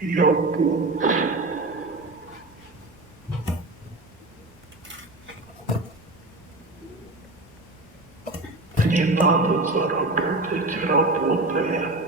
Я помню. Не надо заработать, работая.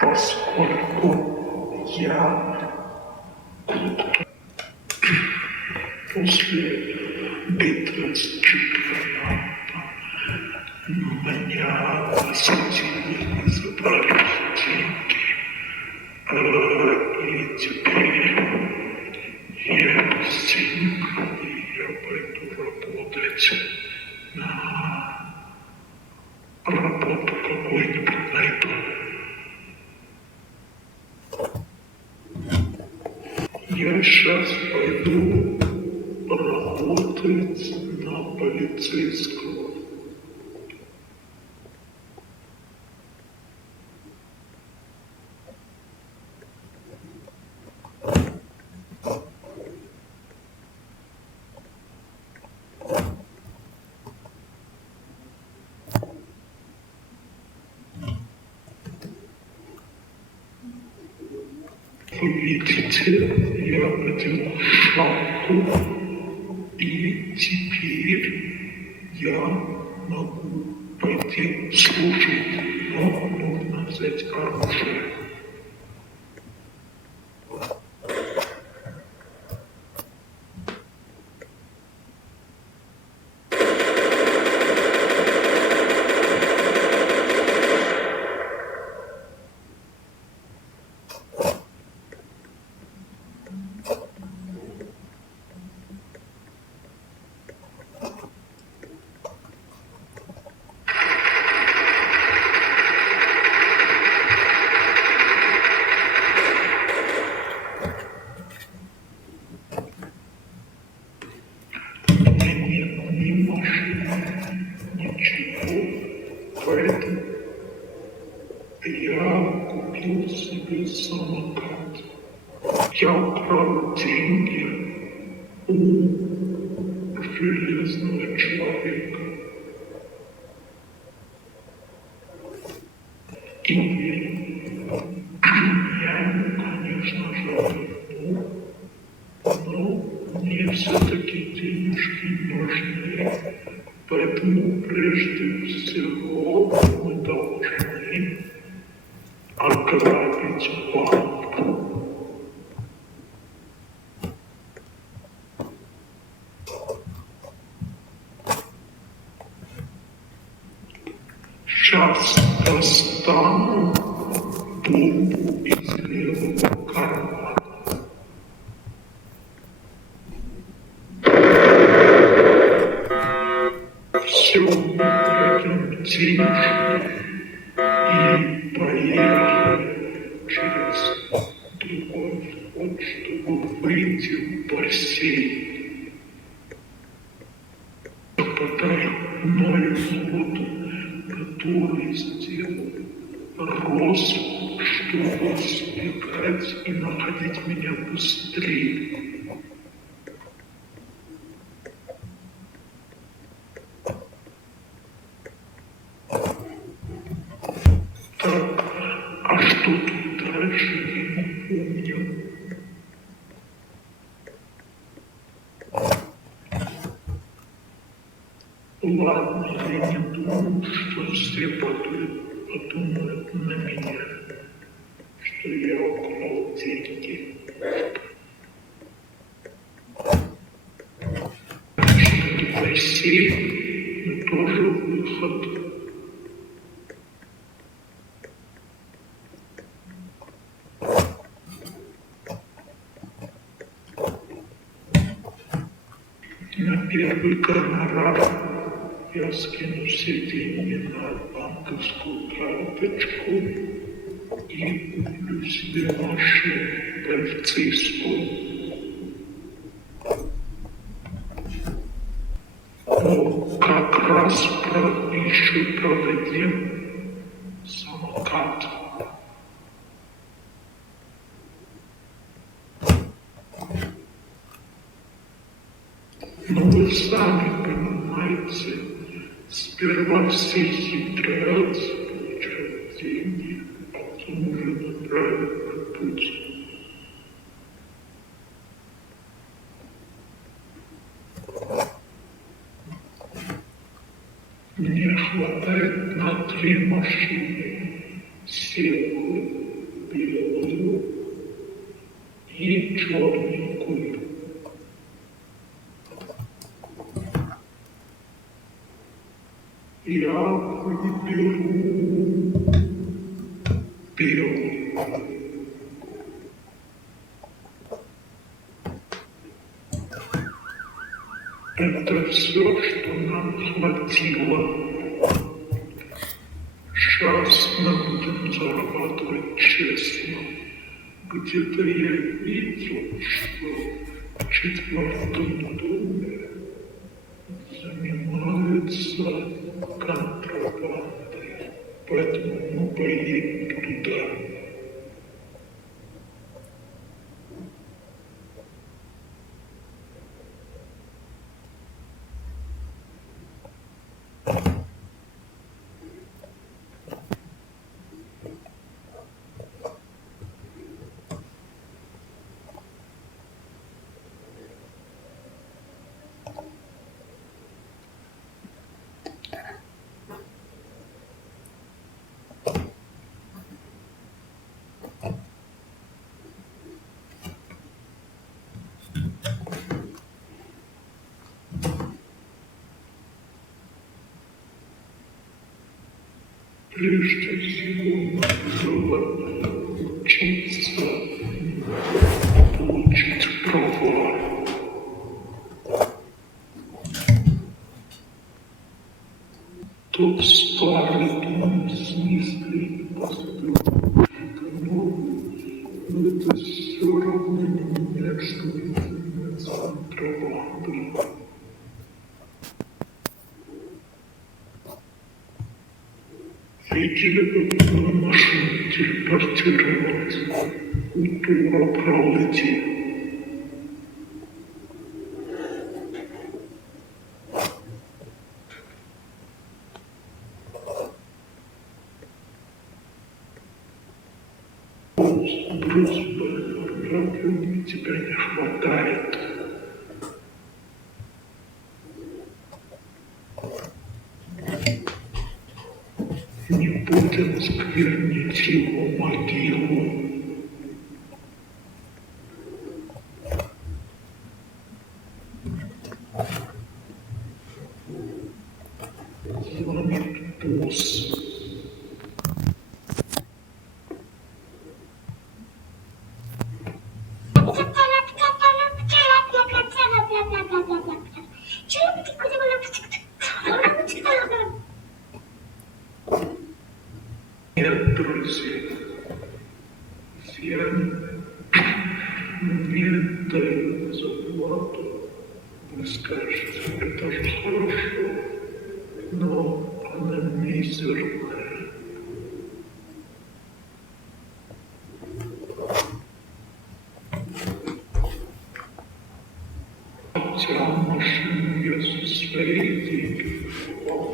Поскольку я после битвы с чемпионатом меня посадили и забрали деньги. И теперь я без денег, и я пойду работать на работу какой-нибудь найду. Я сейчас пойду работать на полицейского. Вы видите, я надел шапку, и теперь я могу пойти служить, но нужно взять оружие. Ни машины, ничего, поэтому я купил себе самокат. Я украл деньги у железного человека. И я ему, конечно же, верну, но мне все-таки денежки нужны. Поэтому прежде всего мы должны ограбить банк. Сейчас достану бомбу из левого кармана. Все, берем денежки и поехали через другой вход, чтобы выйти в бассейн. Попадаем в новый вход, который сделал Рос, чтобы сбегать и находить меня быстрее. Так, а что тут дальше, я не помню. Ладно, я не думаю, что все подумают на меня, что я украл деньги. бассейн, но тоже выход. На первый гонорар я скину все деньги на банковскую карточку и куплю себе машину полицейскую. Но как раз еще продадим самокат. Но вы сами понимаете, сперва все хитрятся, получают деньги, а потом уже на правильный путь. Мне хватает на 3 машины, серую, белую и черненькую. Я выберу белую. Это все, что нам хватило. Сейчас мы будем зарабатывать честно. Где-то я видел, что в 4-м доме занимаются контрабандой, поэтому мы поедем туда. Прежде всего надо учиться получить права. Тот старый дом снесли, построили новый, но это все равно не меняет, что это занимается контрабандой. Видели бы на машину телепортировать, культура пролетит. Брюс Бэннер, разве тебя не хватает? Не будем сквернить его могилу. Звонит босс. Нет, друзья, я не даю зарплату. Вы скажете, это же хорошо, но она мизерная. Хотя машину я за свои деньги покупал.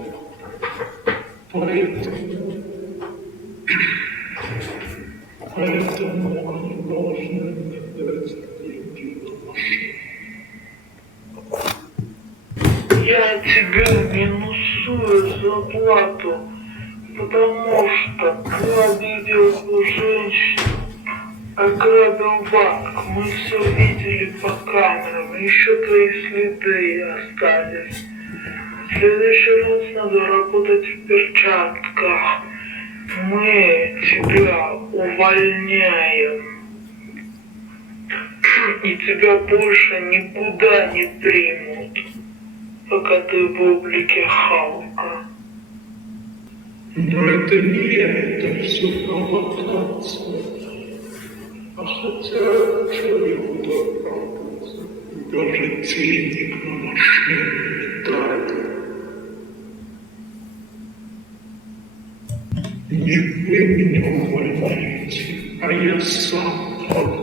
Поэтому они должны мне дать деньги на машину. Я тебе минусую зарплату, потому что ты обидел женщину, ограбил банк. Мы все видели по камерам, еще твои следы остались. В следующий раз надо работать в перчатках. Мы тебя увольняем. И тебя больше никуда не примут, пока ты в облике Халка. Но это не я, это все провокация. А хотя, что я буду работать? Даже денег на машину не дали. Не вы меня увольняете, а я сам могу.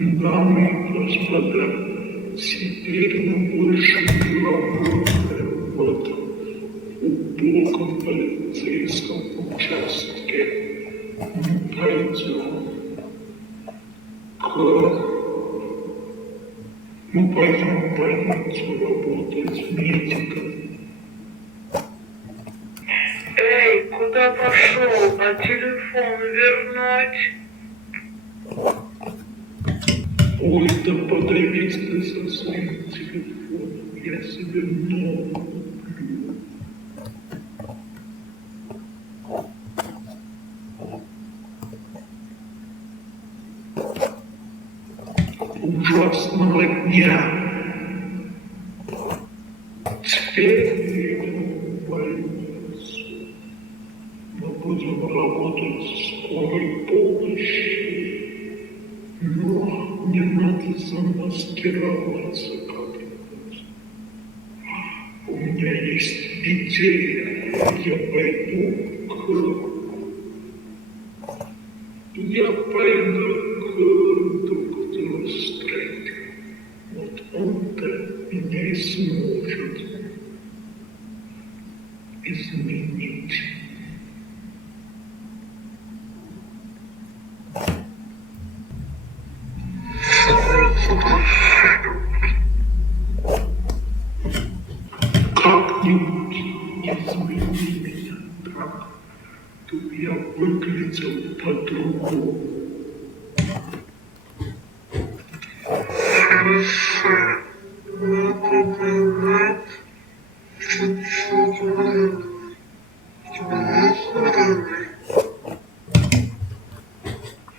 Дамы и господа, теперь мы больше не работаем в этом убогом полицейском участке. Мы пойдем мы пойдем в больницу работать медиком. Эй, куда пошел? А телефон вернуть? Ой, да подавись ты со своим телефоном, я себе новый куплю. Ужасного дня. Теперь мы едем в больницу. Мы будем работать в скорой помощи. Но не надо замаскироваться как-нибудь. У меня есть идея. Я пойду к доктору Стрэнджу. Вот он-то меня и сможет изменить. Как-нибудь измени меня так, чтобы я выглядел по-другому. Хорошо. Надо давать чуть-чуть времени.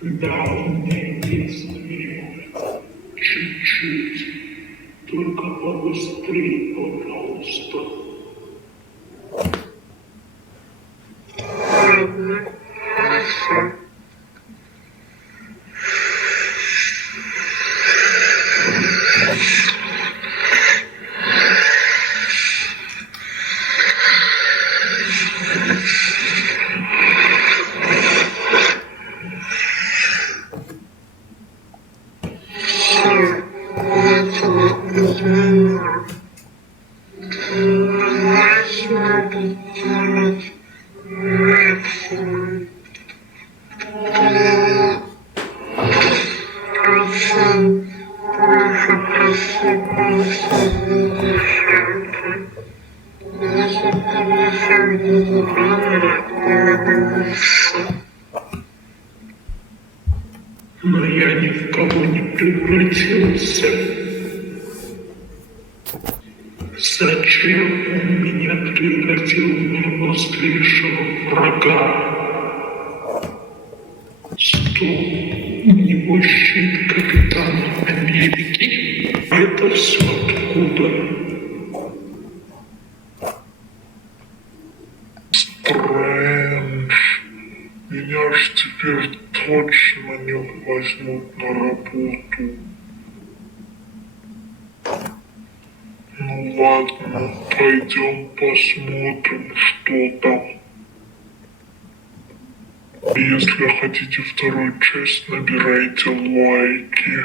Да, у меня есть время. Чуть-чуть. Только побыстрее, пожалуйста. Ладно, хорошо. Но я ни в кого не превратился. Зачем он меня превратил в моего злейшего врага? Стоп, у него щит капитана Америки. Это все откуда? Стрэндж, меня ж теперь точно не возьмут на работу. Ну ладно, пойдем посмотрим, что там. Если хотите вторую часть, набирайте лайки.